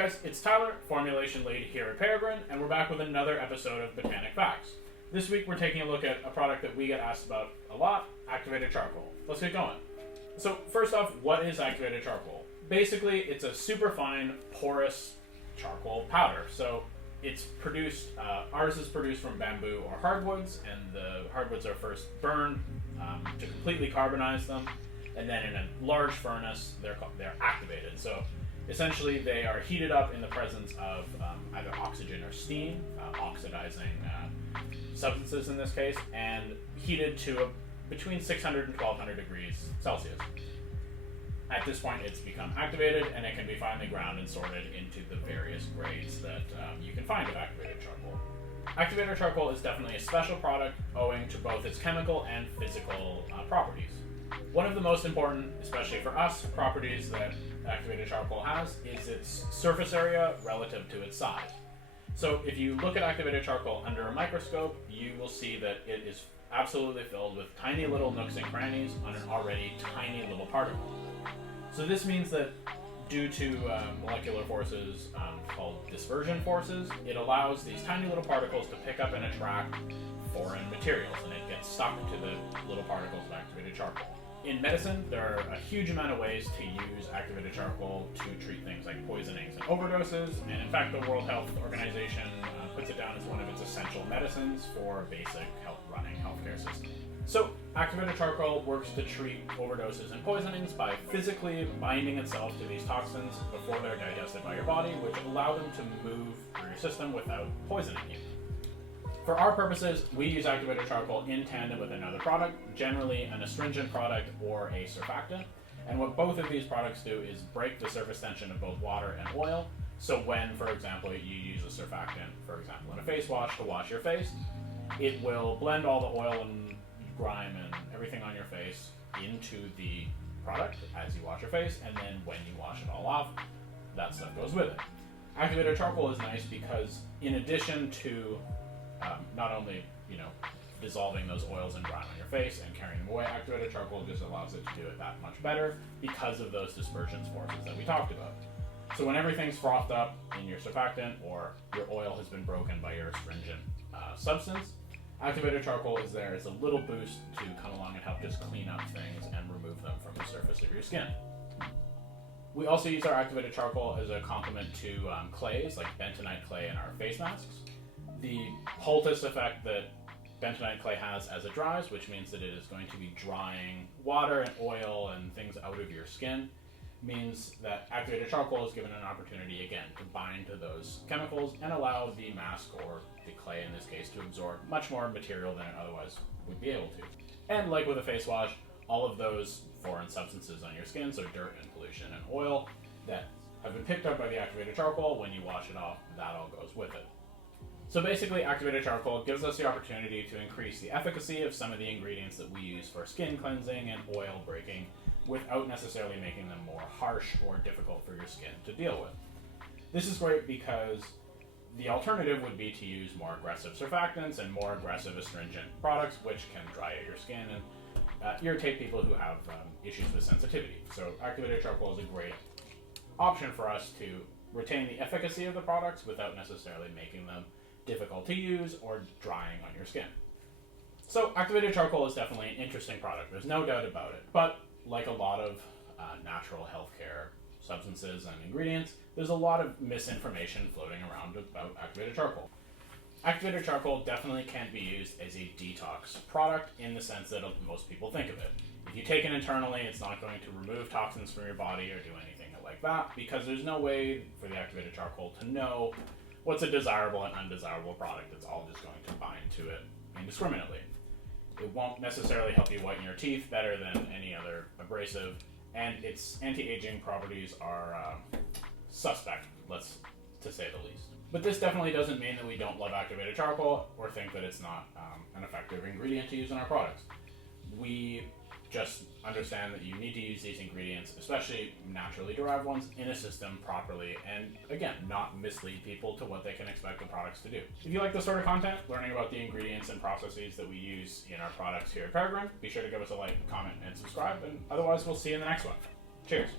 guys, it's Tyler, formulation lead here at Peregrine, and we're back with another episode of Botanic Facts. This week we're taking a look at a product that we get asked about a lot, activated charcoal. Let's get going. So first off, what is activated charcoal? Basically, it's a super fine, porous charcoal powder. So it's produced, ours is produced from bamboo or hardwoods, and the hardwoods are first burned to completely carbonize them, and then in a large furnace they're activated. So essentially, they are heated up in the presence of either oxygen or steam, oxidizing substances in this case, and heated to between 600 and 1200 degrees Celsius. At this point, it's become activated, and it can be finely ground and sorted into the various grades that you can find of activated charcoal. Activated charcoal is definitely a special product owing to both its chemical and physical properties. One of the most important, especially for us, properties that activated charcoal has is its surface area relative to its size. So if you look at activated charcoal under a microscope, you will see that it is absolutely filled with tiny little nooks and crannies on an already tiny little particle. So this means that due to molecular forces called dispersion forces, it allows these tiny little particles to pick up and attract foreign materials, and it gets stuck to the little particles of activated charcoal. In medicine, there are a huge amount of ways to use activated charcoal to treat things like poisonings and overdoses, and in fact the World Health Organization puts it down as one of its essential medicines for basic running healthcare system. So activated charcoal works to treat overdoses and poisonings by physically binding itself to these toxins before they're digested by your body, which allow them to move through your system without poisoning you. For our purposes, we use activated charcoal in tandem with another product, generally an astringent product or a surfactant. And what both of these products do is break the surface tension of both water and oil. So when, for example, you use a surfactant, for example, in a face wash to wash your face, it will blend all the oil and grime and everything on your face into the product as you wash your face, and then when you wash it all off, that stuff goes with it. Activated charcoal is nice because in addition to not only, dissolving those oils and grime on your face and carrying them away, activated charcoal just allows it to do it that much better because of those dispersion forces that we talked about. So when everything's frothed up in your surfactant or your oil has been broken by your astringent substance, activated charcoal is there as a little boost to come along and help just clean up things and remove them from the surface of your skin. We also use our activated charcoal as a complement to clays like bentonite clay in our face masks. The poultice effect that bentonite clay has as it dries, which means that it is going to be drying water and oil and things out of your skin, means that activated charcoal is given an opportunity again to bind to those chemicals and allow the mask, or the clay in this case, to absorb much more material than it otherwise would be able to. And like with a face wash, all of those foreign substances on your skin, so dirt and pollution and oil, that have been picked up by the activated charcoal, when you wash it off, that all goes with it. So basically, activated charcoal gives us the opportunity to increase the efficacy of some of the ingredients that we use for skin cleansing and oil breaking without necessarily making them more harsh or difficult for your skin to deal with. This is great because the alternative would be to use more aggressive surfactants and more aggressive astringent products, which can dry out your skin and irritate people who have issues with sensitivity. So activated charcoal is a great option for us to retain the efficacy of the products without necessarily making them difficult to use or drying on your skin. So activated charcoal is definitely an interesting product, there's no doubt about it, but like a lot of natural healthcare substances and ingredients, there's a lot of misinformation floating around about activated charcoal. Activated charcoal definitely can't be used as a detox product in the sense that most people think of it. If you take it internally, it's not going to remove toxins from your body or do anything like that, because there's no way for the activated charcoal to know what's a desirable and undesirable product. It's all just going to bind to it indiscriminately. It won't necessarily help you whiten your teeth better than any other abrasive, and its anti-aging properties are suspect, to say the least. But this definitely doesn't mean that we don't love activated charcoal or think that it's not an effective ingredient to use in our products. We just understand that you need to use these ingredients, especially naturally derived ones, in a system properly, and again, not mislead people to what they can expect the products to do. If you like this sort of content, learning about the ingredients and processes that we use in our products here at Peregrine, be sure to give us a like, comment, and subscribe, and otherwise we'll see you in the next one. Cheers.